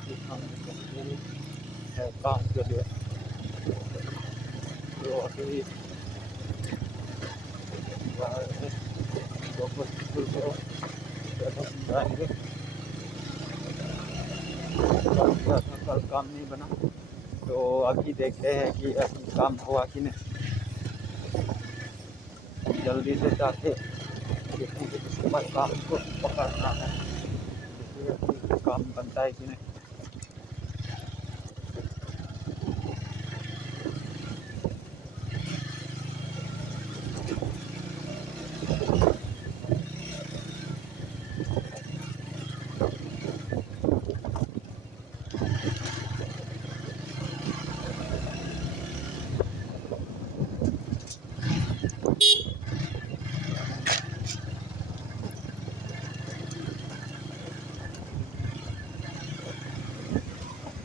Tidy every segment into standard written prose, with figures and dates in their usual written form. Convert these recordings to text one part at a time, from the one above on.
कि हम कहीं है काम के लिए, तो अभी जा रहे हैं वापस स्कूल को। जब हम जाएंगे कल काम नहीं बना, तो अभी देखते हैं कि अभी काम हुआ कि नहीं। जल्दी से जाके देखेंगे उसके बाद काम को पकड़ना है, देखिए कि काम बनता है कि नहीं।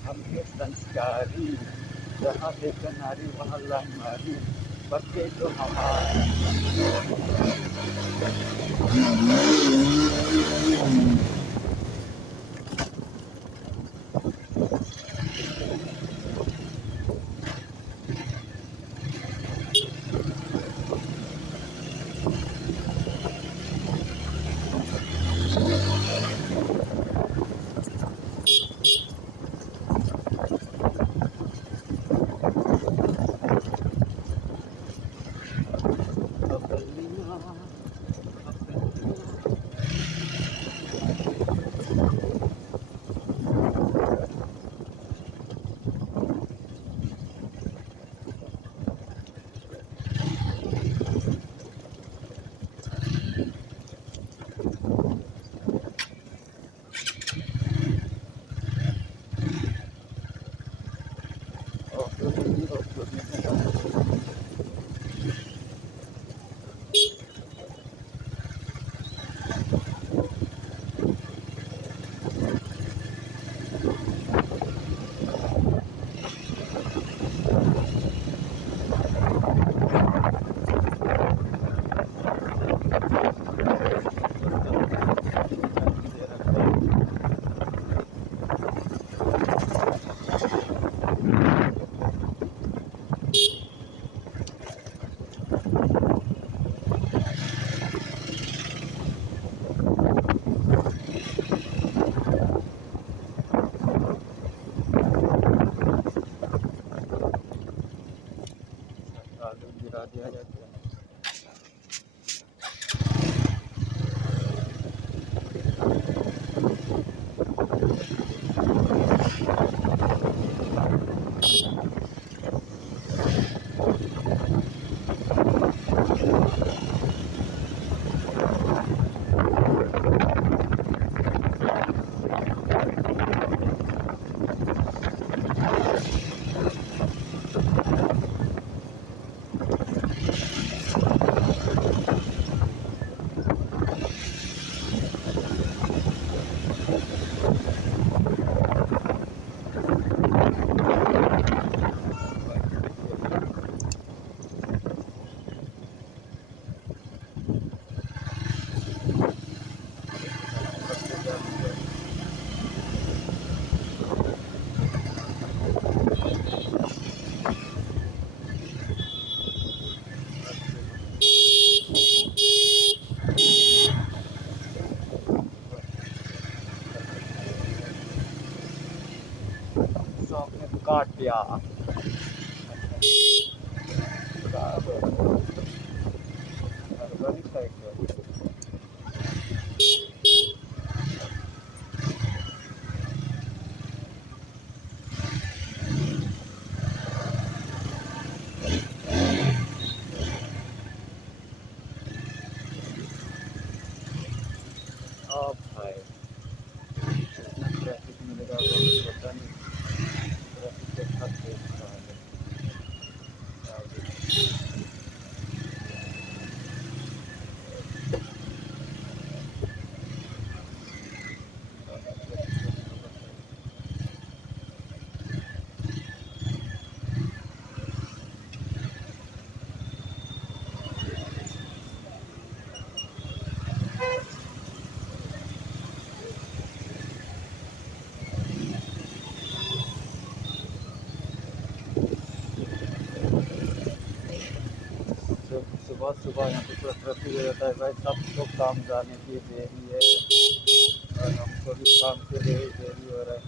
हम के संस्कारी, जहाँ देख नारी वहाँ लाइन मारी, बच्चे तो हमारे। आलू गिरा दिया जाता है। शौक ने तो काट दिया। अब भाई इतना ट्रैफिक मिलेगा वो पता नहीं, ट्रैफिक के बहुत सुबह यहाँ पे पूरा ट्रैफिक हो जाता है भाई, सब लोग काम जाने की देरी है और हमको भी काम के लिए ही देरी हो रहा है।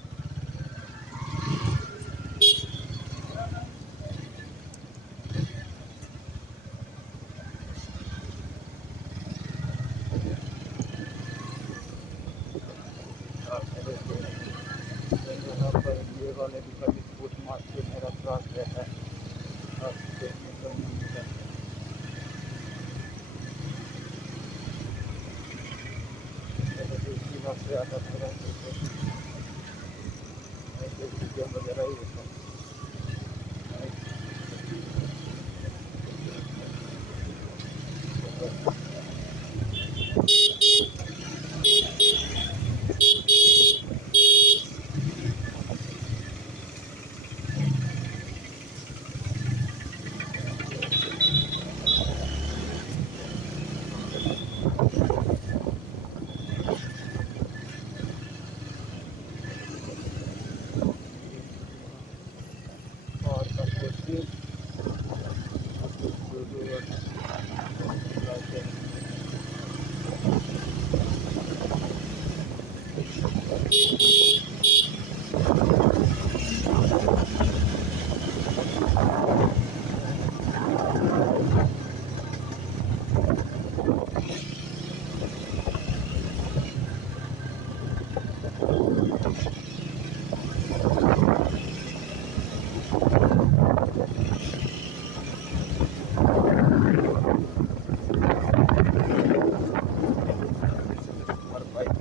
और यहाँ पर ये वाले भी कभी फूट मार के मेरा क्रॉस रहता है और देखने को नहीं मिला। इसी बात से आता मेरा ऐसे वीडियो वगैरह ही होता और करते और bike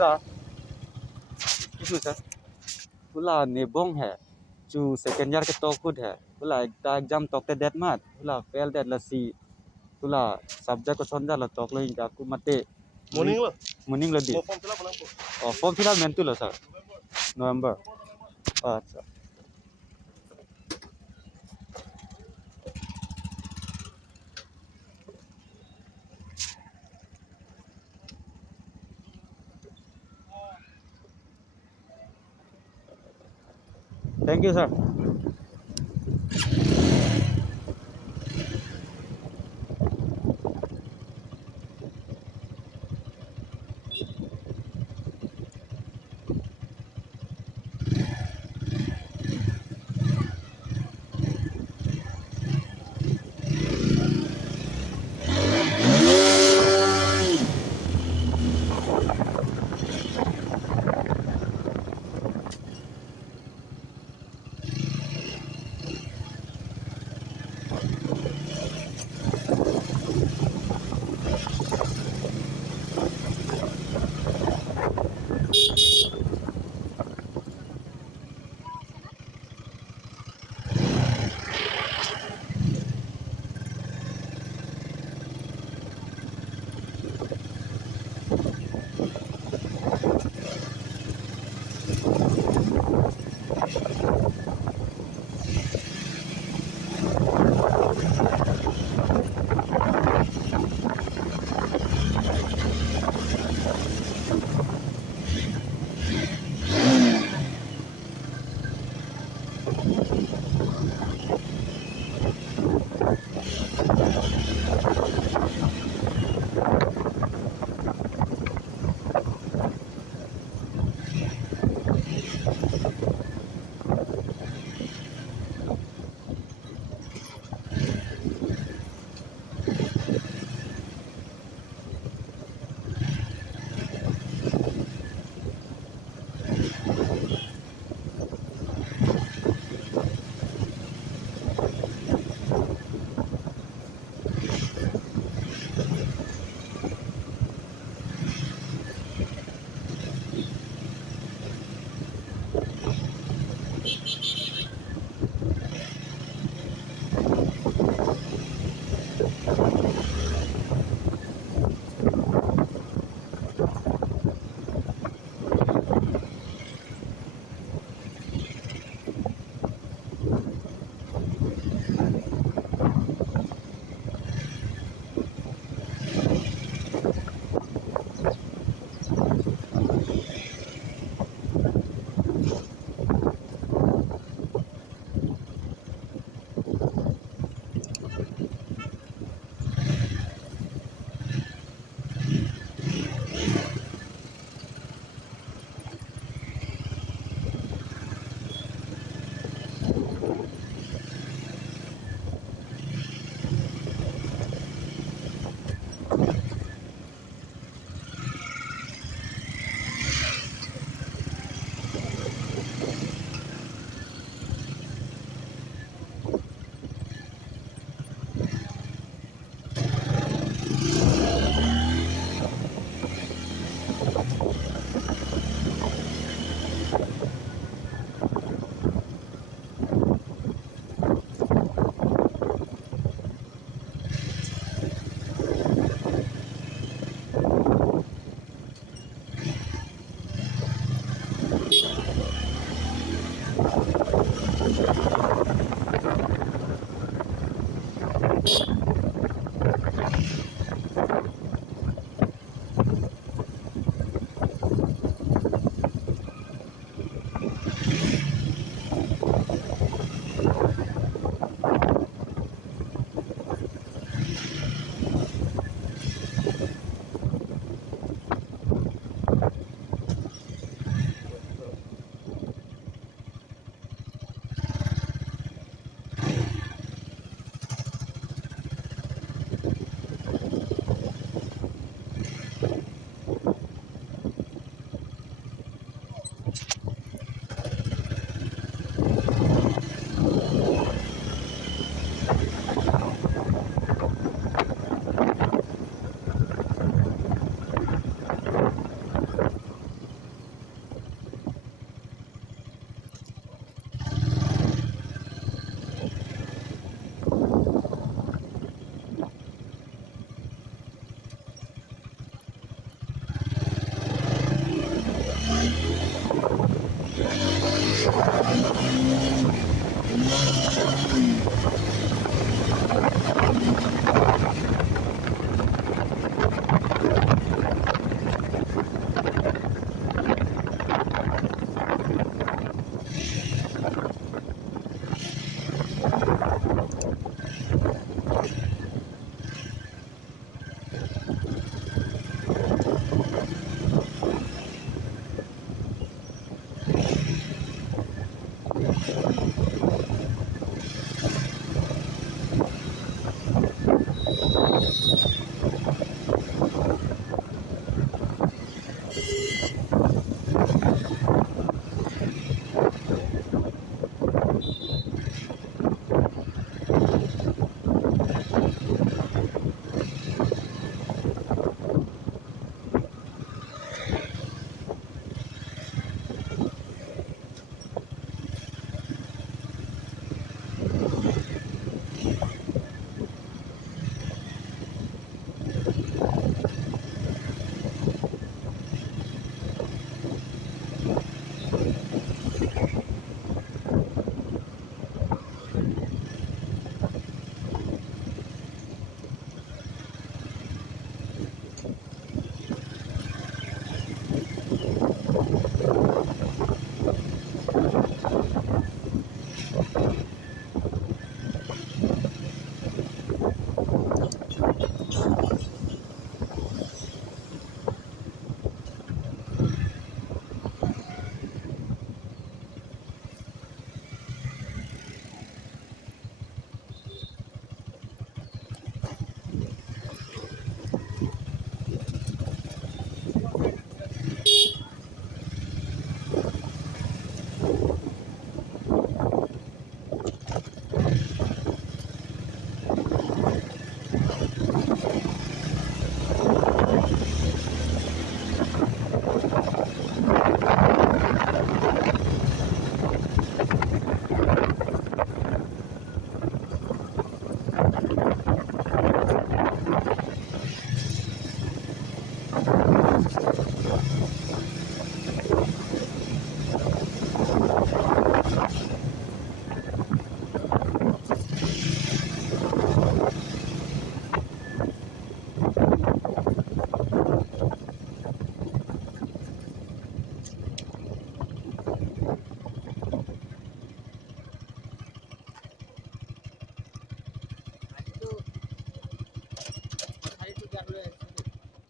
sa itu sa pula nebong hai chu second year ke to khud hai pula ekta exam tok te det mat pula fail det la si Itulah subjek ko sonda lah talk lain aku mate Morning lo. morning lagi. Mau form fill up apa? Oh form fill up mentu lah sir. November. अच्छा. Thank you sir.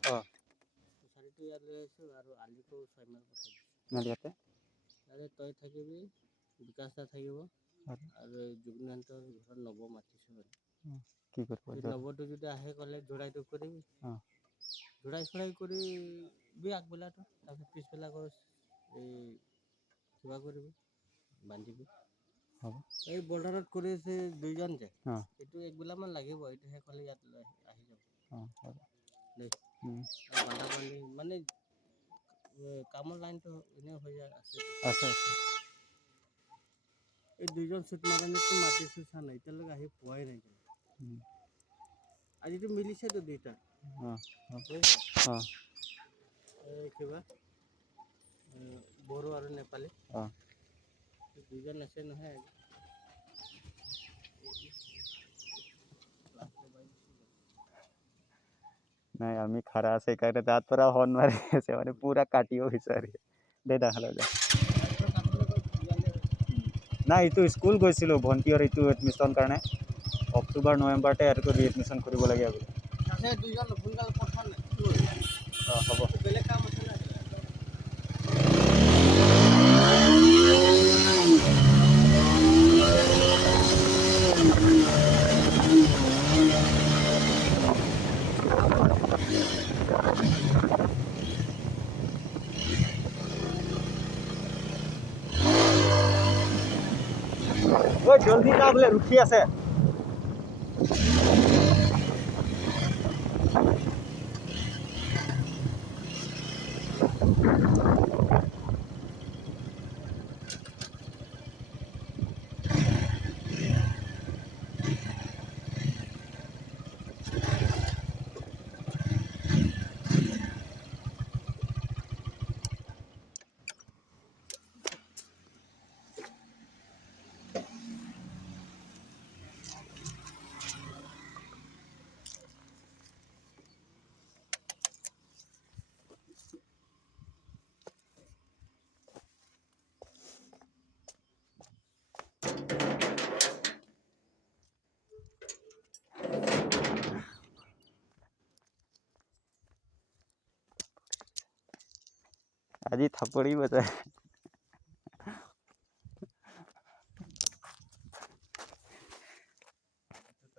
অঁ ইয়াতে তই থাকিবি, বিকাশ দা থাকিব আৰু যুগনান্তৰ ঘৰত নব মাতিছোঁ। কি কৰিব নবটো যদি আহে ক'লে জোৰাইটো কৰিবি, অঁ জোৰাই চোৰাই কৰিবি আগবেলাটো, তাৰপিছত পিছবেলা এই কিবা কৰিবি, বান্ধিবি। হ'ব এই বৰ্ডাৰত কৰি আছে দুইজন যে, অঁ এইটো একবেলামান লাগিব, এইটো শেষ হ'লে ইয়াত আহি যাব অঁ হ'ব দেই। বান্ধা বান্ধি মানে কামৰ লাইনটো এনেও হৈ যায় আছে। আছে এই দুইজন চুট মাৰানীটো মাতিছোঁ চা নাই, এতিয়ালৈকে আহি পোৱাই নাই। আজিতো মিলিছেতো দুইটা। অঁ অঁ কিবা বড়ো আৰু নেপালী অঁ দুইজন আছে নহয়। নাই আমি খাৰা আছে কাৰণে তাত পৰা হৰ্ণ মাৰি আছে মানে পুৰা কাটিব বিচাৰি দে দেখালে দে নাই এইটো স্কুল গৈছিলোঁ ভণ্টিৰ এইটো এডমিশ্যন কাৰণে অক্টোবৰ নৱেম্বৰতে এইটো ৰিএডমিশ্যন কৰিব লাগে বোলে। অঁ হ'ব বেলেগ কাম আছে না। ঐ জলদি যা বোলে ৰখি আছে। আজি থাপৰি বজায়।